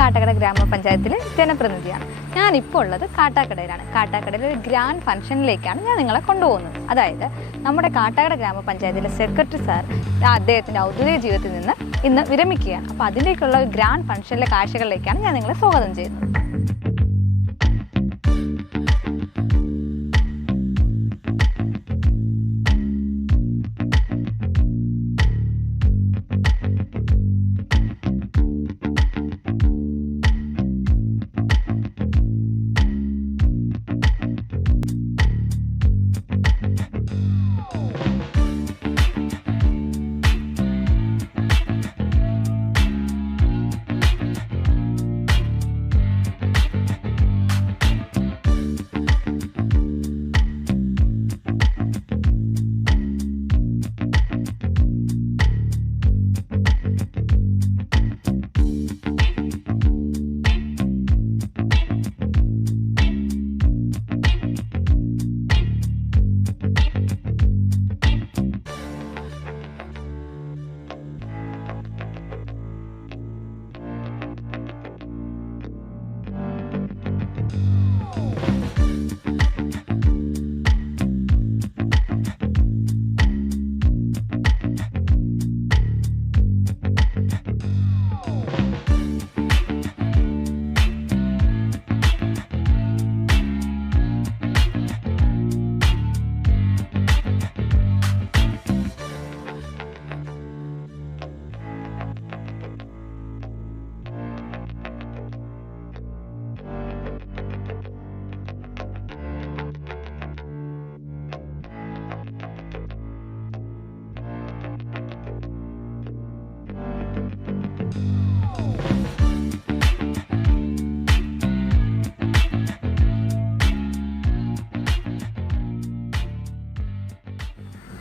കാട്ടാക്കട ഗ്രാമപഞ്ചായത്തിലെ ജനപ്രതിനിധിയാണ്. ഞാനിപ്പോൾ ഉള്ളത് കാട്ടാക്കടയിലാണ്. കാട്ടാക്കടയിൽ ഒരു ഗ്രാൻഡ് ഫംഗ്ഷനിലേക്കാണ് ഞാൻ നിങ്ങളെ കൊണ്ടുപോകുന്നത്. അതായത് നമ്മുടെ കാട്ടാക്കട ഗ്രാമപഞ്ചായത്തിലെ സെക്രട്ടറി സാർ അദ്ദേഹത്തിൻ്റെ ഔദ്യോഗിക ജീവിതത്തിൽ നിന്ന് ഇന്ന് വിരമിക്കുകയാണ്. അപ്പോൾ അതിലേക്കുള്ള ഒരു ഗ്രാൻഡ് ഫംഗ്ഷനിലെ കാഴ്ചകളിലേക്കാണ് ഞാൻ നിങ്ങളെ സ്വാഗതം ചെയ്യുന്നത്.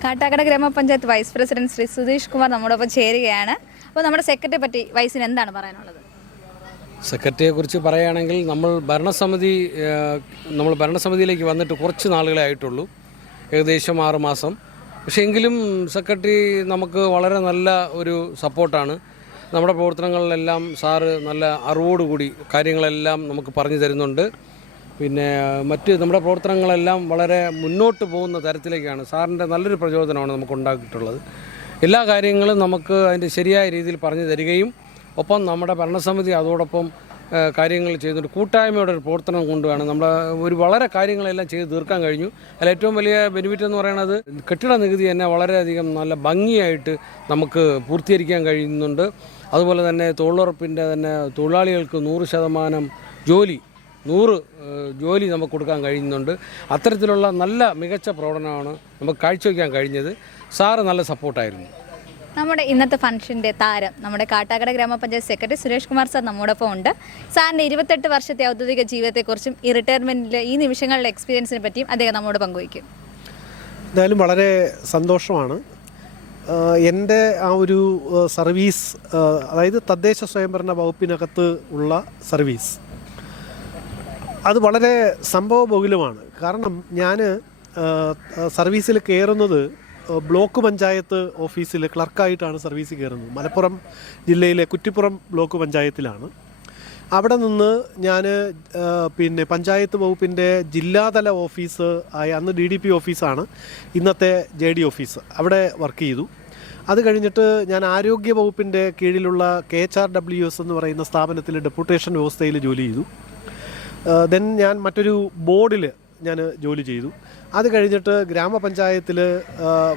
കാട്ടാക്കട ഗ്രാമപഞ്ചായത്ത് വൈസ് പ്രസിഡന്റ് ശ്രീ സുധീഷ് കുമാർ നമ്മോടൊപ്പം ചേരുകയാണ്. അപ്പോൾ നമ്മുടെ സെക്രട്ടറിയെ പറ്റി വൈസിന് എന്താണ് പറയാനുള്ളത്? സെക്രട്ടറിയെക്കുറിച്ച് പറയുകയാണെങ്കിൽ നമ്മൾ ഭരണസമിതിയിലേക്ക് വന്നിട്ട് കുറച്ച് നാളുകളെ ആയിട്ടുള്ളൂ, ഏകദേശം 6 മാസം. പക്ഷേ എങ്കിലും സെക്രട്ടറി നമുക്ക് വളരെ നല്ല ഒരു സപ്പോർട്ടാണ്. നമ്മുടെ പ്രവർത്തനങ്ങളിലെല്ലാം സാറ് നല്ല അറിവോടുകൂടി കാര്യങ്ങളെല്ലാം നമുക്ക് പറഞ്ഞു തരുന്നുണ്ട്. പിന്നെ നമ്മുടെ പ്രവർത്തനങ്ങളെല്ലാം വളരെ മുന്നോട്ട് പോകുന്ന തരത്തിലേക്കാണ്. സാറിൻ്റെ നല്ലൊരു പ്രചോദനമാണ് നമുക്ക് ഉണ്ടാക്കിയിട്ടുള്ളത്. എല്ലാ കാര്യങ്ങളും നമുക്ക് അതിൻ്റെ ശരിയായ രീതിയിൽ പറഞ്ഞു തരികയും ഒപ്പം നമ്മുടെ ഭരണസമിതി അതോടൊപ്പം കാര്യങ്ങൾ ചെയ്യുന്നുണ്ട്. കൂട്ടായ്മയുടെ ഒരു പ്രവർത്തനം കൊണ്ടുമാണ് നമ്മൾ വളരെ കാര്യങ്ങളെല്ലാം ചെയ്ത് തീർക്കാൻ കഴിഞ്ഞു. അതിൽ ഏറ്റവും വലിയ ബെനിഫിറ്റ് എന്ന് പറയുന്നത് കെട്ടിട നികുതി തന്നെ വളരെയധികം നല്ല ഭംഗിയായിട്ട് നമുക്ക് പൂർത്തീകരിക്കാൻ കഴിയുന്നുണ്ട്. അതുപോലെ തന്നെ തൊഴിലുറപ്പിൻ്റെ തന്നെ തൊഴിലാളികൾക്ക് 100% ജോലി നമുക്ക് കൊടുക്കാൻ കഴിയുന്നുണ്ട്. അത്തരത്തിലുള്ള നല്ല മികച്ച പ്രവർത്തനമാണ് നമുക്ക് കാഴ്ചവെക്കാൻ കഴിഞ്ഞത്. സാറ് നല്ല സപ്പോർട്ടായിരുന്നു. നമ്മുടെ ഇന്നത്തെ ഫംഗ്ഷൻ്റെ താരം നമ്മുടെ കാട്ടാക്കട ഗ്രാമപഞ്ചായത്ത് സെക്രട്ടറി സുരേഷ് കുമാർ സാർ നമ്മോടൊപ്പം ഉണ്ട്. സാറിൻ്റെ 28 വർഷത്തെ ഔദ്യോഗിക ജീവിതത്തെക്കുറിച്ചും ഈ റിട്ടയർമെൻറ്റിലെ ഈ നിമിഷങ്ങളുടെ എക്സ്പീരിയൻസിനെ പറ്റിയും അദ്ദേഹം നമ്മോട് പങ്കുവയ്ക്കും. എന്തായാലും വളരെ സന്തോഷമാണ്. എൻ്റെ ആ ഒരു സർവീസ്, അതായത് തദ്ദേശ സ്വയംഭരണ വകുപ്പിനകത്ത് ഉള്ള സർവീസ്, അത് വളരെ സംഭവബഹുലമാണ്. കാരണം ഞാൻ സർവീസിൽ കയറുന്നത് ബ്ലോക്ക് പഞ്ചായത്ത് ഓഫീസിൽ ക്ലർക്കായിട്ടാണ് സർവീസിൽ കയറുന്നത്. മലപ്പുറം ജില്ലയിലെ കുറ്റിപ്പുറം ബ്ലോക്ക് പഞ്ചായത്തിലാണ്. അവിടെ നിന്ന് ഞാൻ പഞ്ചായത്ത് വകുപ്പിൻ്റെ ജില്ലാതല ഓഫീസ് ആയ അന്ന് DDP ഓഫീസാണ്, ഇന്നത്തെ JD ഓഫീസ്, അവിടെ വർക്ക് ചെയ്തു. അത് കഴിഞ്ഞിട്ട് ഞാൻ ആരോഗ്യ വകുപ്പിൻ്റെ കീഴിലുള്ള KHRWS എന്ന് പറയുന്ന സ്ഥാപനത്തിൽ ഡെപ്യൂട്ടേഷൻ വ്യവസ്ഥയിൽ ജോലി ചെയ്തു. ദെൻ ഞാൻ മറ്റൊരു ബോർഡിൽ ഞാൻ ജോലി ചെയ്തു. അത് കഴിഞ്ഞിട്ട് ഗ്രാമപഞ്ചായത്തിൽ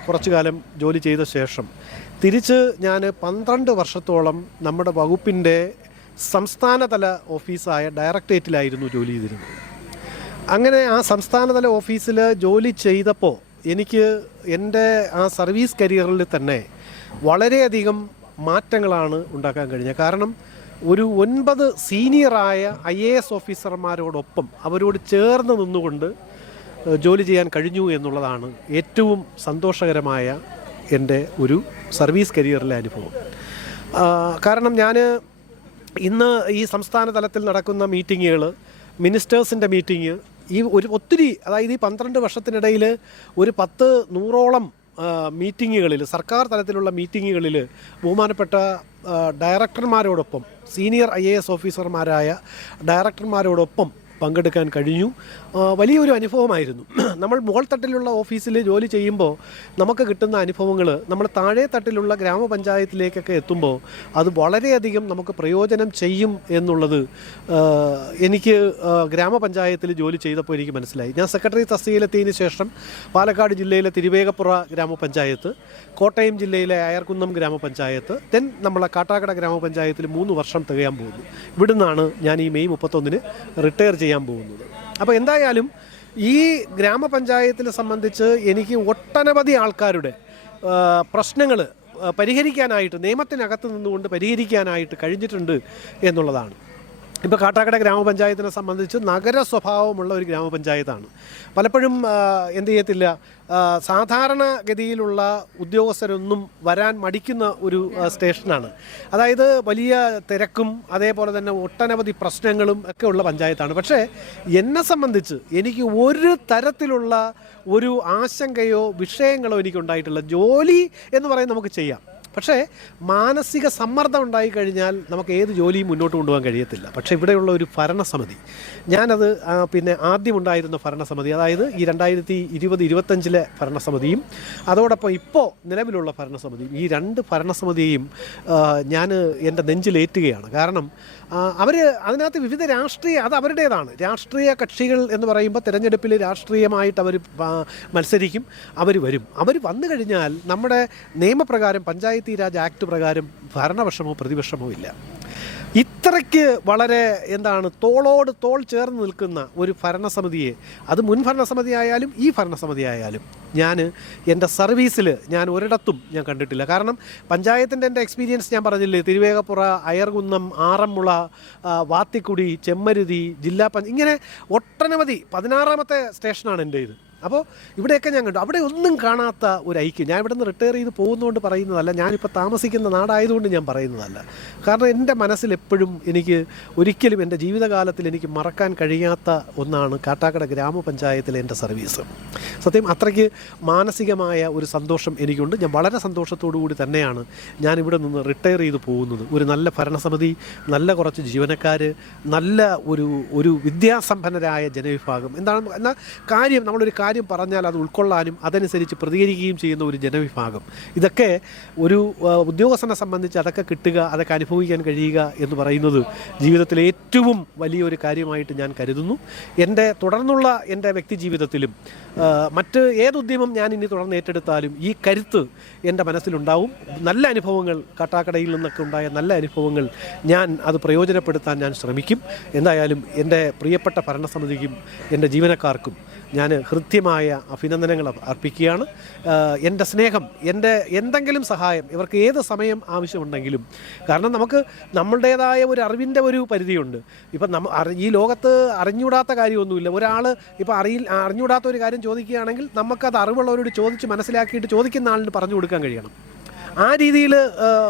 കുറച്ചു കാലം ജോലി ചെയ്ത ശേഷം തിരിച്ച് ഞാൻ 12 വർഷത്തോളം നമ്മുടെ വകുപ്പിൻ്റെ സംസ്ഥാനതല ഓഫീസായ ഡയറക്ടറേറ്റിലായിരുന്നു ജോലി ചെയ്തിരുന്നത്. അങ്ങനെ ആ സംസ്ഥാനതല ഓഫീസിൽ ജോലി ചെയ്തപ്പോൾ എനിക്ക് എൻ്റെ ആ സർവീസ് കരിയറിൽ തന്നെ വളരെയധികം മാറ്റങ്ങളാണ് ഉണ്ടാക്കാൻ കഴിഞ്ഞത്. കാരണം ഒരു 9 സീനിയറായ IAS ഓഫീസർമാരോടൊപ്പം അവരോട് ചേർന്ന് നിന്നുകൊണ്ട് ജോലി ചെയ്യാൻ കഴിഞ്ഞു എന്നുള്ളതാണ് ഏറ്റവും സന്തോഷകരമായ എൻ്റെ ഒരു സർവീസ് കരിയറിലെ അനുഭവം. കാരണം ഞാൻ ഇന്ന് ഈ സംസ്ഥാന തലത്തിൽ നടക്കുന്ന മീറ്റിങ്ങുകൾ, മിനിസ്റ്റേഴ്സിൻ്റെ മീറ്റിംഗ്, ഈ ഒത്തിരി, അതായത് ഈ 12 വർഷത്തിനിടയിൽ ഒരു 10-100ഓളം മീറ്റിങ്ങുകളിൽ, സർക്കാർ തലത്തിലുള്ള മീറ്റിങ്ങുകളിൽ ബഹുമാനപ്പെട്ട ഡയറക്ടർമാരോടൊപ്പം സീനിയർ IAS ഓഫീസർമാരായ ഡയറക്ടർമാരോടൊപ്പം പങ്കെടുക്കാൻ കഴിഞ്ഞു. വലിയൊരു അനുഭവമായിരുന്നു. നമ്മൾ മുകൾ തട്ടിലുള്ള ഓഫീസിൽ ജോലി ചെയ്യുമ്പോൾ നമുക്ക് കിട്ടുന്ന അനുഭവങ്ങൾ നമ്മൾ താഴെ തട്ടിലുള്ള ഗ്രാമപഞ്ചായത്തിലേക്കൊക്കെ എത്തുമ്പോൾ അത് വളരെയധികം നമുക്ക് പ്രയോജനം ചെയ്യും എന്നുള്ളത് എനിക്ക് ഗ്രാമപഞ്ചായത്തിൽ ജോലി ചെയ്തപ്പോൾ എനിക്ക് മനസ്സിലായി. ഞാൻ സെക്രട്ടറി തസ്തികയിലെത്തിയതിന് ശേഷം പാലക്കാട് ജില്ലയിലെ തിരുവേഗപ്പുറ ഗ്രാമപഞ്ചായത്ത്, കോട്ടയം ജില്ലയിലെ അയർക്കുന്നം ഗ്രാമപഞ്ചായത്ത്, ദെൻ നമ്മളെ കാട്ടാക്കട ഗ്രാമപഞ്ചായത്തിൽ 3 വർഷം തികയാൻ പോകുന്നു. ഇവിടുന്നാണ് ഞാൻ ഈ മെയ് 31 റിട്ടയർ ചെയ്യാൻ പോകുന്നത്. അപ്പോൾ എന്തായാലും ഈ ഗ്രാമപഞ്ചായത്തിനെ സംബന്ധിച്ച് എനിക്ക് ഒട്ടനവധി ആൾക്കാരുടെ പ്രശ്നങ്ങൾ പരിഹരിക്കാനായിട്ട്, നിയമത്തിനകത്ത് നിന്നുകൊണ്ട് പരിഹരിക്കാനായിട്ട് കഴിഞ്ഞിട്ടുണ്ട് എന്നുള്ളതാണ്. ഇപ്പോൾ കാട്ടാക്കട ഗ്രാമപഞ്ചായത്തിനെ സംബന്ധിച്ച് നഗര സ്വഭാവമുള്ള ഒരു ഗ്രാമപഞ്ചായത്താണ്. പലപ്പോഴും എന്ത് ചെയ്യത്തില്ല, സാധാരണഗതിയിലുള്ള ഉദ്യോഗസ്ഥരൊന്നും വരാൻ മടിക്കുന്ന ഒരു സ്റ്റേഷനാണ്. അതായത് വലിയ തിരക്കും അതേപോലെ തന്നെ ഒട്ടനവധി പ്രശ്നങ്ങളും ഒക്കെ ഉള്ള പഞ്ചായത്താണ്. പക്ഷേ എന്നെ സംബന്ധിച്ച് എനിക്ക് ഒരു തരത്തിലുള്ള ഒരു ആശങ്കയോ വിഷയങ്ങളോ എനിക്കുണ്ടായിട്ടില്ല. ജോലി എന്ന് പറയുന്നത് നമുക്ക് ചെയ്യാം, പക്ഷേ മാനസിക സമ്മർദ്ദം ഉണ്ടായിക്കഴിഞ്ഞാൽ നമുക്ക് ഏത് ജോലിയും മുന്നോട്ട് കൊണ്ടുപോകാൻ കഴിയത്തില്ല. പക്ഷേ ഇവിടെയുള്ള ഒരു ഭരണസമിതി, ഞാനത് പിന്നെ ആദ്യമുണ്ടായിരുന്ന ഭരണസമിതി, അതായത് ഈ 2020-25 ഭരണസമിതിയും അതോടൊപ്പം ഇപ്പോൾ നിലവിലുള്ള ഭരണസമിതിയും, ഈ 2 ഭരണസമിതിയെയും ഞാൻ എൻ്റെ നെഞ്ചിലേറ്റുകയാണ്. കാരണം അവർ അതിനകത്ത് വിവിധ അത് അവരുടേതാണ്. രാഷ്ട്രീയ കക്ഷികൾ എന്ന് പറയുമ്പോൾ തിരഞ്ഞെടുപ്പിൽ രാഷ്ട്രീയമായിട്ട് അവർ മത്സരിക്കും, അവർ വരും. അവർ വന്നു കഴിഞ്ഞാൽ നമ്മുടെ നിയമപ്രകാരം പഞ്ചായത്തി രാജ് ആക്ട് പ്രകാരം ഭരണപക്ഷമോ പ്രതിപക്ഷമോ ഇല്ല. ഇത്രയ്ക്ക് വളരെ തോളോട് തോൾ ചേർന്ന് നിൽക്കുന്ന ഒരു ഭരണസമിതിയെ, അത് മുൻ ഭരണസമിതി ആയാലും ഈ ഭരണസമിതി ആയാലും ഞാൻ എൻ്റെ സർവീസിൽ ഞാൻ ഒരിടത്തും ഞാൻ കണ്ടിട്ടില്ല. കാരണം പഞ്ചായത്തിൻ്റെ എൻ്റെ എക്സ്പീരിയൻസ് ഞാൻ പറഞ്ഞില്ലേ, തിരുവേഗപ്പുറ, അയർകുന്നം, ആറന്മുള, വാത്തിക്കുടി, ചെമ്മരുതി, ഇങ്ങനെ ഒട്ടനവധി 16ാമത്തെ സ്റ്റേഷനാണ് എൻ്റെ ഇത്. അപ്പോൾ ഇവിടെയൊക്കെ ഞാൻ കണ്ടു. അവിടെ ഒന്നും കാണാത്ത ഒരു ഐക്യം. ഞാൻ ഇവിടെ നിന്ന് റിട്ടയർ ചെയ്ത് പോകുന്നതുകൊണ്ട് പറയുന്നതല്ല, ഞാനിപ്പോൾ താമസിക്കുന്ന നാടായതുകൊണ്ട് ഞാൻ പറയുന്നതല്ല. കാരണം എൻ്റെ മനസ്സിൽ എപ്പോഴും എനിക്ക് ഒരിക്കലും എൻ്റെ ജീവിതകാലത്തിൽ എനിക്ക് മറക്കാൻ കഴിയാത്ത ഒന്നാണ് കാട്ടാക്കട ഗ്രാമപഞ്ചായത്തിലെ എൻ്റെ സർവീസ്. സത്യം അത്രയ്ക്ക് മാനസികമായ ഒരു സന്തോഷം എനിക്കുണ്ട്. ഞാൻ വളരെ സന്തോഷത്തോടു കൂടി തന്നെയാണ് ഞാനിവിടെ നിന്ന് റിട്ടയർ ചെയ്ത് പോകുന്നത്. ഒരു നല്ല ഭരണസമിതി, നല്ല കുറച്ച് ജീവനക്കാർ, നല്ല ഒരു വിദ്യാസമ്പന്നരായ ജനവിഭാഗം. എന്നാൽ നമ്മളൊരു കാര്യം പറഞ്ഞാൽ അത് ഉൾക്കൊള്ളാനും അതനുസരിച്ച് പ്രതികരിക്കുകയും ചെയ്യുന്ന ഒരു ജനവിഭാഗം. ഇതൊക്കെ ഒരു ഉദ്യോഗസ്ഥനെ സംബന്ധിച്ച് അതൊക്കെ കിട്ടുക, അതൊക്കെ അനുഭവിക്കാൻ കഴിയുക എന്ന് പറയുന്നത് ജീവിതത്തിലെ ഏറ്റവും വലിയൊരു കാര്യമായിട്ട് ഞാൻ കരുതുന്നു. തുടർന്നുള്ള എൻ്റെ വ്യക്തി ജീവിതത്തിലും മറ്റ് ഏതുദ്യമം ഞാൻ ഇനി തുടർന്ന് ഏറ്റെടുത്താലും ഈ കരുത്ത് എൻ്റെ മനസ്സിലുണ്ടാവും. നല്ല അനുഭവങ്ങൾ, കാട്ടാക്കടയിൽ നിന്നൊക്കെ ഉണ്ടായ നല്ല അനുഭവങ്ങൾ അത് പ്രയോജനപ്പെടുത്താൻ ഞാൻ ശ്രമിക്കും. എന്തായാലും എൻ്റെ പ്രിയപ്പെട്ട ഭരണസമിതിക്കും എൻ്റെ ജീവനക്കാർക്കും ഞാൻ ഹൃദ്യമായ അഭിനന്ദനങ്ങൾ അർപ്പിക്കുകയാണ്. എൻ്റെ സ്നേഹം, എൻ്റെ എന്തെങ്കിലും സഹായം ഇവർക്ക് ഏത് സമയം ആവശ്യമുണ്ടെങ്കിലും, കാരണം നമുക്ക് നമ്മളുടേതായ ഒരു അറിവിൻ്റെ ഒരു പരിധിയുണ്ട്. ഇപ്പം ഈ ലോകത്ത് അറിഞ്ഞൂടാത്ത കാര്യമൊന്നുമില്ല. ഒരാൾ ഇപ്പോൾ അറിഞ്ഞൂടാത്ത ഒരു കാര്യം ചോദിക്കുകയാണെങ്കിൽ നമുക്കത് അറിവുള്ളവരോട് ചോദിച്ച് മനസ്സിലാക്കിയിട്ട് ചോദിക്കുന്ന ആളിന് പറഞ്ഞു കൊടുക്കാൻ കഴിയണം. ആ രീതിയിൽ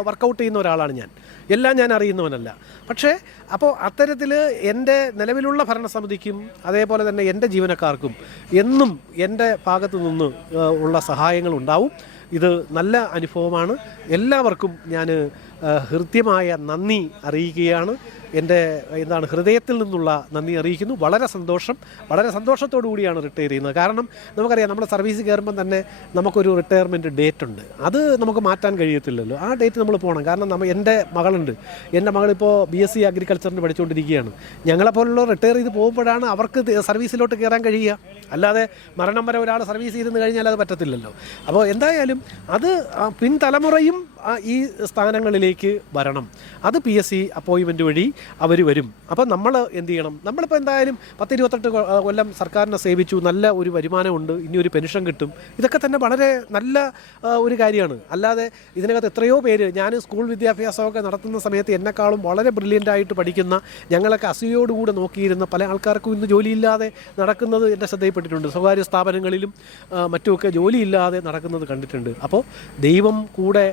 വർക്കൗട്ട് ചെയ്യുന്ന ഒരാളാണ് ഞാൻ. എല്ലാം ഞാൻ അറിയുന്നവനല്ല. പക്ഷേ അപ്പോൾ അത്തരത്തിൽ എൻ്റെ നിലവിലുള്ള ഭരണസമിതിക്കും അതേപോലെ തന്നെ എൻ്റെ ജീവനക്കാർക്കും എന്നും എൻ്റെ ഭാഗത്തു നിന്ന് ഉള്ള സഹായങ്ങൾ ഉണ്ടാവും. ഇത് നല്ല അനുഭവമാണ്. എല്ലാവർക്കും ഞാൻ ഹൃദ്യമായ നന്ദി അറിയിക്കുകയാണ്. എൻ്റെ ഹൃദയത്തിൽ നിന്നുള്ള നന്ദി അറിയിക്കുന്നു. വളരെ സന്തോഷത്തോടു കൂടിയാണ് റിട്ടയർ ചെയ്യുന്നത്. കാരണം നമുക്കറിയാം, നമ്മുടെ സർവീസ് കയറുമ്പം തന്നെ നമുക്കൊരു റിട്ടയർമെൻറ്റ് ഡേറ്റ് ഉണ്ട്. അത് നമുക്ക് മാറ്റാൻ കഴിയത്തില്ലല്ലോ. ആ ഡേറ്റ് നമ്മൾ പോകണം. കാരണം എൻ്റെ മകളുണ്ട്. എൻ്റെ മകളിപ്പോൾ BSc അഗ്രികൾച്ചറിന് പഠിച്ചുകൊണ്ടിരിക്കുകയാണ്. ഞങ്ങളെപ്പോലുള്ള റിട്ടയർ ചെയ്ത് പോകുമ്പോഴാണ് അവർക്ക് സർവീസിലോട്ട് കയറാൻ കഴിയുക. അല്ലാതെ മരണം വരെ ഒരാൾ സർവീസ് ചെയ്തെന്ന് കഴിഞ്ഞാൽ അത് പറ്റത്തില്ലല്ലോ. അപ്പോൾ എന്തായാലും അത് പിൻതലമുറയും ഈ സ്ഥാനങ്ങളിലേക്ക് വരണം. അത് PSC അപ്പോയിൻമെൻറ്റ് വഴി അവർ വരും. അപ്പോൾ നമ്മൾ എന്ത് ചെയ്യണം? നമ്മളിപ്പോൾ എന്തായാലും 10-28 കൊല്ലം സർക്കാരിനെ സേവിച്ചു, നല്ല ഒരു വരുമാനമുണ്ട്, ഇനി ഒരു പെൻഷൻ കിട്ടും. ഇതൊക്കെ തന്നെ വളരെ നല്ല ഒരു കാര്യമാണ്. അല്ലാതെ ഇതിനകത്ത് എത്രയോ പേര്, ഞാൻ സ്കൂൾ വിദ്യാഭ്യാസമൊക്കെ നടത്തുന്ന സമയത്ത് എന്നെക്കാളും വളരെ ബ്രില്യൻ്റായിട്ട് പഠിക്കുന്ന, ഞങ്ങളൊക്കെ അസൂയോടുകൂടെ നോക്കിയിരുന്ന പല ആൾക്കാർക്കും ഇന്ന് ജോലിയില്ലാതെ നടക്കുന്നത് എൻ്റെ ശ്രദ്ധയിൽപ്പെട്ടിട്ടുണ്ട്. സ്വകാര്യ സ്ഥാപനങ്ങളിലും മറ്റുമൊക്കെ ജോലിയില്ലാതെ നടക്കുന്നത് കണ്ടിട്ടുണ്ട്. അപ്പോൾ ദൈവം കൂടെ,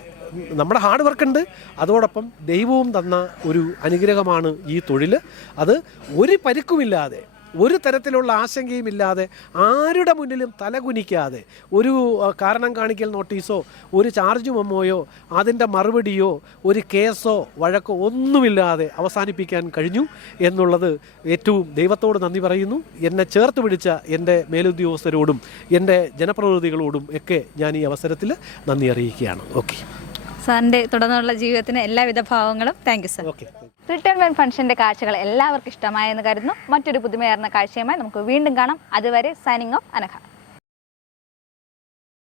നമ്മുടെ ഹാർഡ് വർക്ക് ഉണ്ട്, അതോടൊപ്പം ദൈവവും തന്ന ഒരു അനുഗ്രഹമാണ് ഈ തൊഴിൽ. അത് ഒരു പരിക്കുമില്ലാതെ ഒരു തരത്തിലുള്ള ആശങ്കയുമില്ലാതെ ആരുടെ മുന്നിലും തലകുനിക്കാതെ ഒരു കാരണം കാണിക്കൽ നോട്ടീസോ ഒരു ചാർജ് മെമ്മോയോ അതിൻ്റെ മറുപടിയോ ഒരു കേസോ വഴക്കോ ഒന്നുമില്ലാതെ അവസാനിപ്പിക്കാൻ കഴിഞ്ഞു എന്നുള്ളത് ഏറ്റവും ദൈവത്തോട് നന്ദി പറയുന്നു. എന്നെ ചേർത്ത് പിടിച്ച എൻ്റെ മേലുദ്യോഗസ്ഥരോടും എൻ്റെ ജനപ്രതിനിധികളോടും ഒക്കെ ഞാൻ ഈ അവസരത്തിൽ നന്ദി അറിയിക്കുകയാണ്. ഓക്കെ, സാറിൻ്റെ തുടർന്നുള്ള ജീവിതത്തിന് എല്ലാവിധ ഭാവങ്ങളും. Thank you sir. Okay. Retirement ഫംഗ്ഷൻ്റെ കാഴ്ചകൾ എല്ലാവർക്കും ഇഷ്ടമായെന്ന് കരുതുന്നു. മറ്റൊരു പുതുമയാർന്ന കാഴ്ചയുമായി നമുക്ക് വീണ്ടും കാണാം. അതുവരെ സൈനിങ് ഓഫ് അനഘ.